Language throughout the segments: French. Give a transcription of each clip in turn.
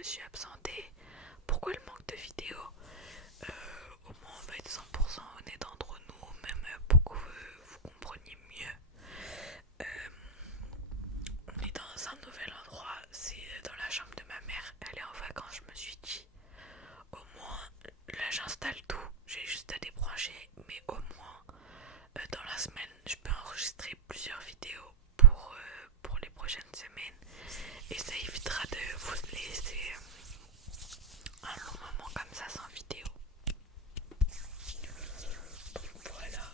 me suis absentée. Pourquoi le manque de vidéos? Au moins on va être 100% honnête entre nous, même pour que vous compreniez mieux. On est dans un nouvel endroit, c'est dans la chambre de ma mère, elle est en vacances. Je me suis dit, au moins là j'installe tout, j'ai juste à débrancher, mais au moins dans la semaine je peux enregistrer plusieurs vidéos pour les prochaines semaines, et ça évitera de vous laisser un long moment comme ça sans vidéo. Donc voilà,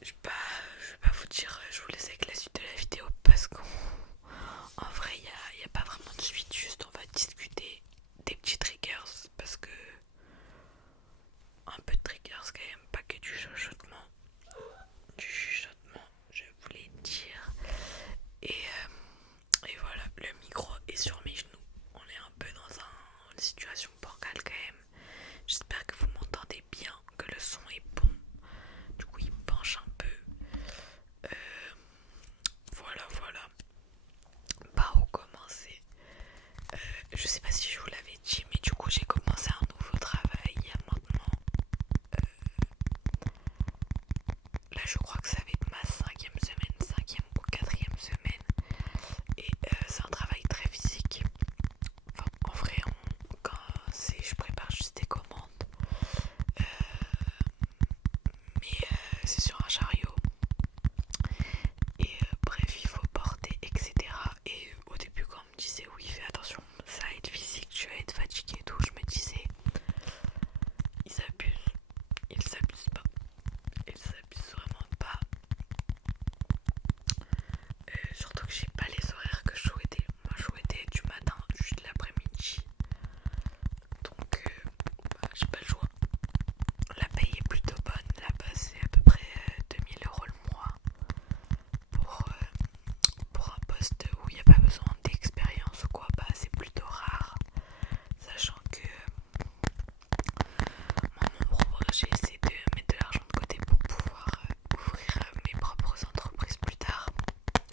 je vais pas vous dire, je vous laisse avec la suite de la vidéo parce qu'en vrai il y a pas vraiment de suite, juste on va discuter des petits triggers, parce que un peu de triggers quand même, pas que du chuchotement. Du chuchotement, je voulais dire. Et voilà, le micro est sur mes genoux. On est un peu dans une situation bancale quand même. J'espère que vous m'entendez bien, que le son est bon. Du coup, il penche un peu. Voilà. Par où commencer? Je sais pas si je vous l'avais dit, mais du coup, j'ai commencé un nouveau travail il y a maintenant. Là, je crois que ça va être ma cinquième ou quatrième semaine. Et c'est un travail très physique. Enfin, en vrai, je prépare juste des commandes. Euh, mais c'est sur un chariot. Et bref, il faut porter, etc. Et au début, quand on me disait oui, fais attention, ça va être physique, tu vas être fatigué et tout, je me disais, ils s'abusent. Ils s'abusent pas. Ils s'abusent vraiment pas. Surtout que j'ai pas les horaires que je souhaitais. Moi, je souhaitais du matin juste l'après-midi. Donc, j'ai pas le choix. La paye est plutôt bonne. Là-bas, c'est à peu près 2 000 € le mois pour un poste où il n'y a pas besoin d'expérience ou quoi. Bah, c'est plutôt rare. Sachant que j'ai essayé de mettre de l'argent de côté pour pouvoir ouvrir mes propres entreprises plus tard.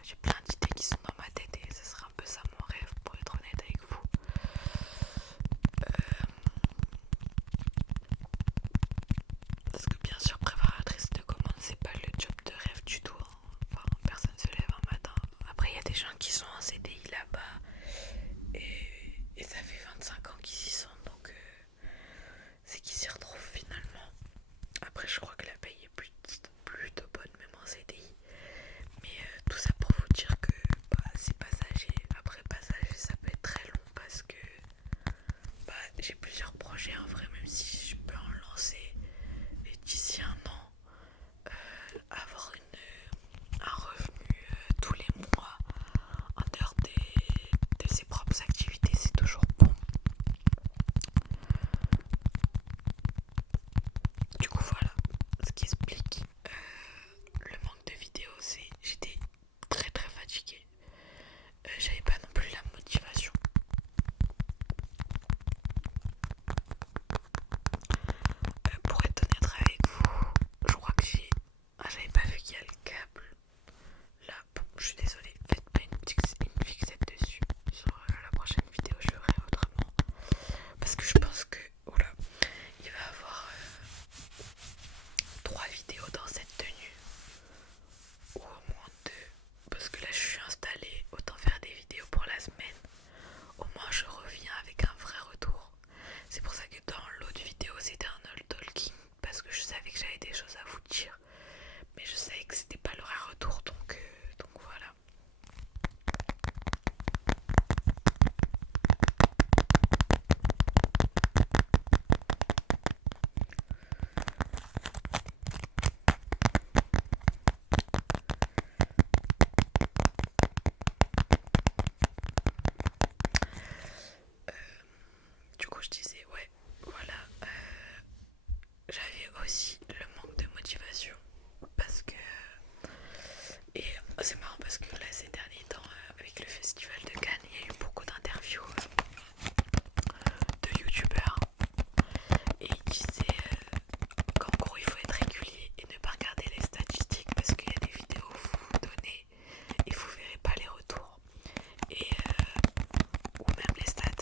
J'ai plein d'idées qui sont dans ma tête et ce sera un peu ça mon rêve, pour être honnête avec vous. Parce que bien sûr, préparatrice de commande, c'est pas le job de rêve du tout, hein. Enfin, personne se lève un matin. Après, il y a des gens qui sont en CDI là-bas et ça fait 25 ans qu'ils y sont, donc c'est qu'ils s'y retrouvent finalement. Après, je crois que la paye est plutôt bonne, même en CDI. Mais tout ça pour vous dire que c'est passager. Après, passager, ça peut être très long parce que j'ai plusieurs projets en vrai, même si je peux en lancer et d'ici un an avoir un revenu tous les mois en dehors de ses propres activités, c'est toujours bon. Du coup voilà, ce qui explique le manque de vidéos, c'est j'étais très fatiguée. J'avais pas non plus la motivation. Pour être honnête avec vous, je crois que j'avais pas vu qu'il y a le câble. Là, bon, je suis désolée, faites pas une fixette dessus. Sur la prochaine vidéo, je ferai autrement. Parce que je pense que, oula, il va y avoir 3 vidéos dans cette tenue. Ou au moins 2. Parce que là, je suis installée, autant faire des vidéos pour la semaine. Au moins, je reviens avec un vrai retour. C'est pour ça que dans l'autre vidéo, c'était un all talking. Parce que je savais que j'avais des choses à vous dire. Mais je savais que c'était pas le vrai retour, donc voilà. Du coup, je disais, ouais, voilà. J'avais aussi le manque de motivation. Parce que. Et c'est marrant parce que là, ces derniers temps, avec le festival de Cannes, il y a eu beaucoup d'interviews de youtubeurs. Et ils disaient qu'en gros, il faut être régulier et ne pas regarder les statistiques parce qu'il y a des vidéos où vous donnez et vous verrez pas les retours. Et ou même les stats,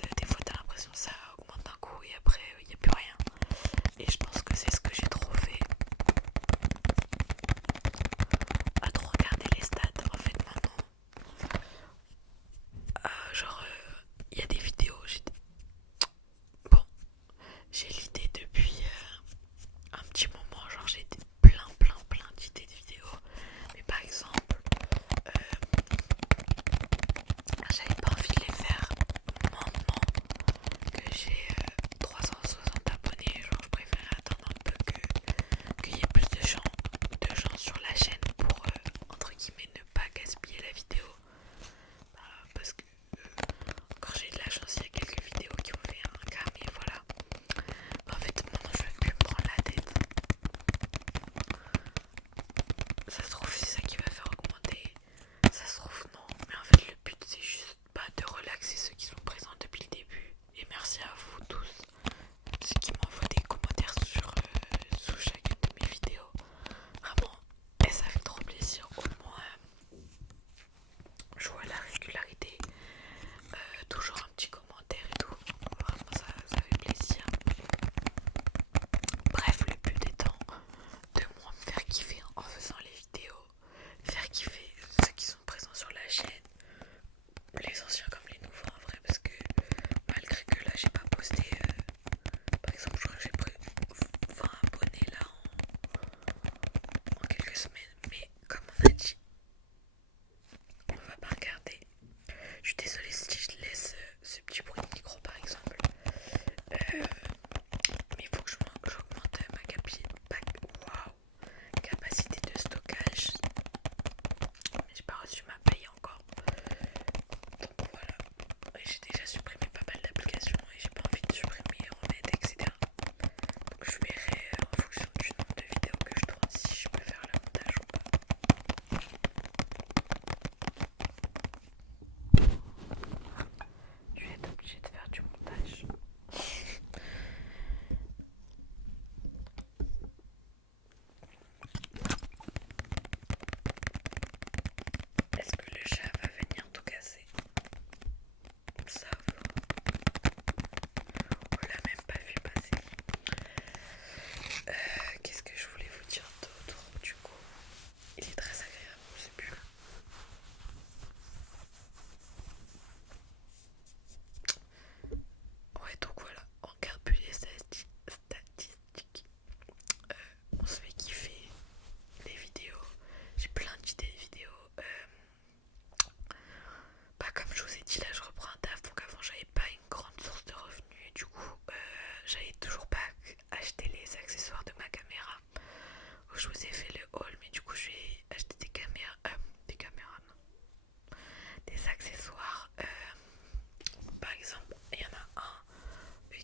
exemple, il y en a un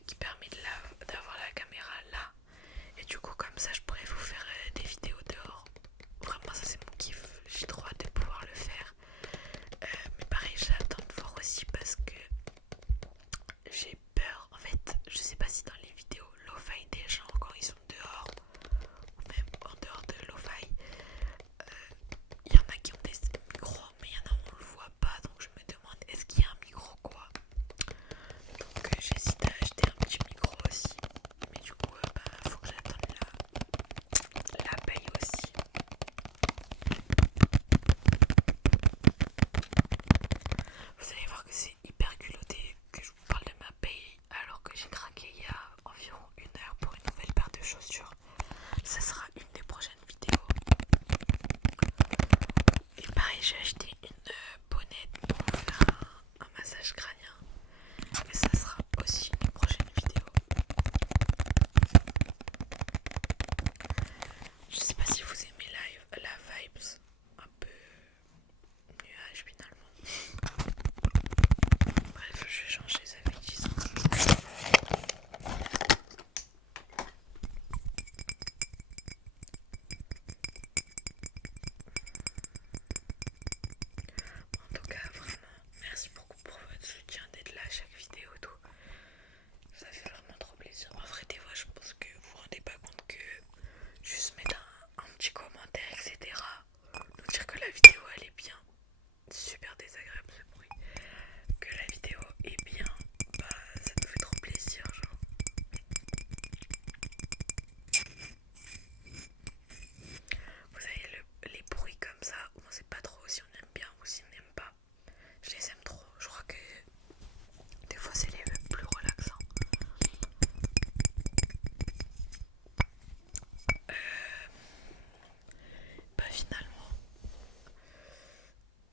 qui permet d'avoir la caméra là. Et du coup, comme ça, je pourrais vous faire des vidéos dehors. Vraiment, ça c'est mon kiff. J'ai trop hâte de pouvoir le faire. Mais pareil, j'attends de voir aussi parce que j'ai peur. En fait, je sais pas si dans les vidéos lo-fi des gens, quand ils sont dehors, ou même en dehors de lo-fi, il y en a qui ont des micros, mais il y en a où on le voit pas. Donc je me demande, est-ce qu'il y a un micro quoi? Donc j'hésite à acheter un petit micro aussi. Mais du coup, faut que j'attende la paye aussi. Vous allez voir que c'est hyper culotté que je vous parle de ma paye alors que j'ai craqué il y a environ 1 heure pour une nouvelle paire de chaussures. Ça sera une des prochaines vidéos. Et pareil, j'ai acheté une bonnette pour faire un massage crânien. Mais ça sera aussi une prochaine vidéo. Je sais pas si vous aimez la vibes un peu nuage finalement. Bref, je vais changer, ça fait 10 ans. En tout cas, vraiment, merci beaucoup pour votre soutien, d'être là à chaque vidéo et tout. Ça fait vraiment trop plaisir. En vrai, des fois, je pense que vous vous rendez pas compte que juste mettre un petit commentaire, etc. Nous dire que la vidéo elle est bien. Super désagréable ce bruit. Que la vidéo est bien, bah ça nous fait trop plaisir, genre. Vous savez, les bruits comme ça, on sait pas trop si on aime bien ou si on n'aime pas. Je les aime trop. Je crois que des fois c'est les plus relaxants. Bah finalement,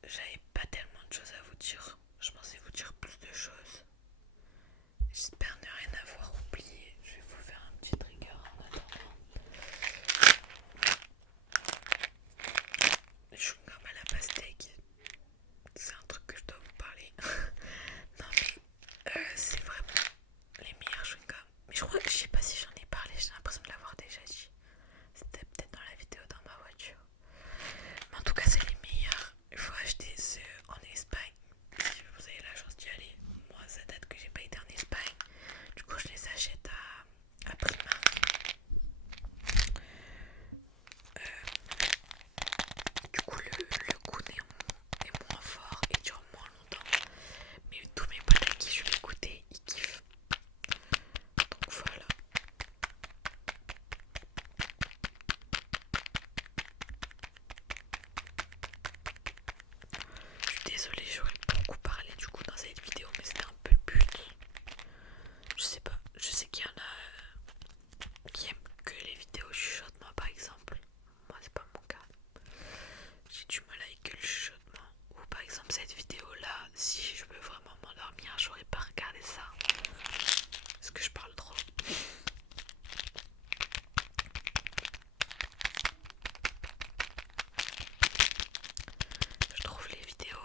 j'avais pas tellement de choses à vous dire. Je pensais vous dire plus de choses. J'espère ne rien avoir oublié. Je vais vous faire un petit trigger en attendant. Les chewing-gums à la pastèque, c'est un truc que je dois vous parler. Non mais c'est vraiment les meilleurs chewing-gums. Mais je crois que je sais pas si j'en ai parlé, j'ai l'impression de l'avoir déjà dit. C'était peut-être dans la vidéo dans ma voiture. Mais en tout cas c'est les meilleurs. Il faut acheter ceux en Espagne. Si vous avez la chance d'y aller. Moi ça date que j'ai pas été en Espagne. Du coup je les achète à Primark. Du coup le goût est moins fort et dure moins longtemps. Mais tous mes potes à qui je vais goûter, ils kiffent. Donc voilà. Je suis désolée, j'aurais beaucoup parlé du coup dans cette vidéo, mais c'était un peu le but. Je sais pas, je sais qu'il y en a qui aiment que les vidéos chuchotement par exemple. Moi c'est pas mon cas. J'ai du mal avec que le chuchotement. Ou par exemple cette vidéo là, si je veux vraiment m'endormir, j'aurais pas regardé ça. Parce que je parle trop. Je trouve les vidéos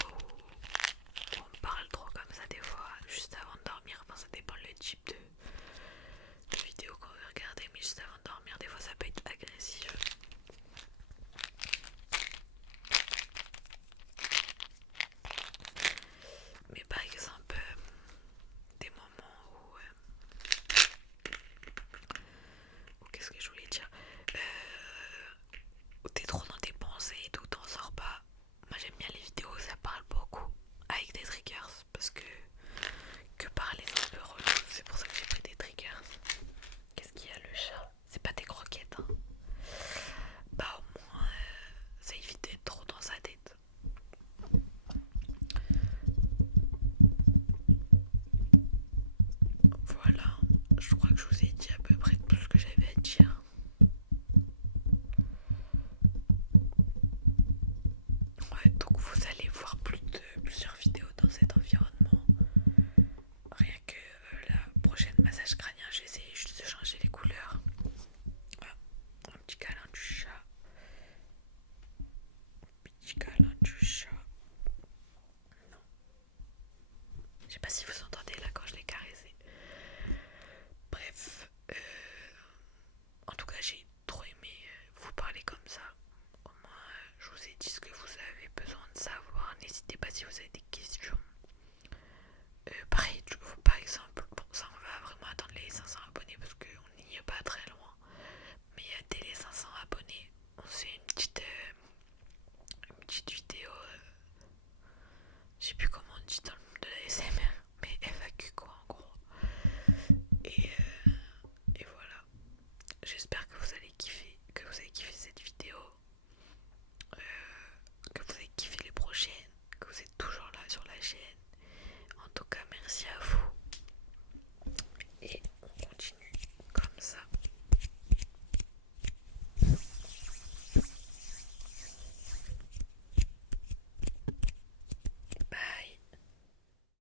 où on parle trop comme ça des fois, juste avant de dormir, enfin ça dépend le type de vidéo qu'on veut regarder, mais juste avant de dormir, des fois ça peut être agressif. Mais par exemple, des moments où qu'est-ce que je voulais dire, où t'es trop dans tes pensées et tout, t'en sors pas. Moi j'aime bien les vidéos où ça parle beaucoup, avec des triggers, parce que parler c'est un peu relou, c'est pour ça que j'ai pris des triggers. Qu'est-ce qu'il y a le chat? C'est pas des croquettes hein. Bah au moins ça évite d'être trop dans sa tête. Voilà, je crois que je vous ai dit à peu près tout ce que j'avais à dire. Ouais, donc vous allez voir plusieurs vidéos dans cet environnement. Rien que la prochaine massage crânien, j'ai essayé juste de changer les couleurs. Ah, un petit câlin du chat. Petit câlin du chat. Non. Je sais pas si vous entendez la si vous avez des